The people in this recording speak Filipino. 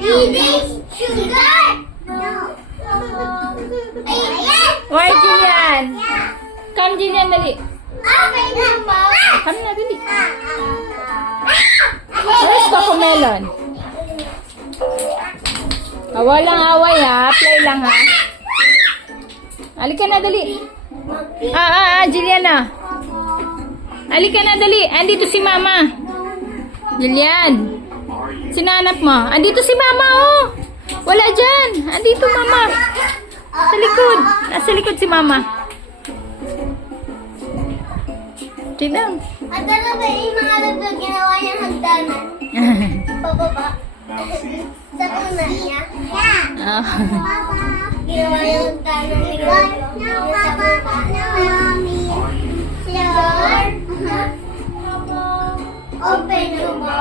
Eating sugar. No. Ayan. Why, Jillian? Come, Jillian, dali. Come na, dali. Where's Cocomelon? Ah, walang away ha. Play lang ha. Halika na, dali. Ah, ah, ah, Jillian na. Halika na, dali. Andito si Mama. Jillian. Sinanap mo. Andito si Mama, oh. Wala dyan. Andito, Mama. Sa likod. Nasa likod si Mama. Tignan. At ano ba yung mga lagdo ginawa niyang hagdanan? Pababa. Sa una niya. Ah. Ginawa niyang hagdanan ni God. Yung sa baba mami. Sugar. Open mo.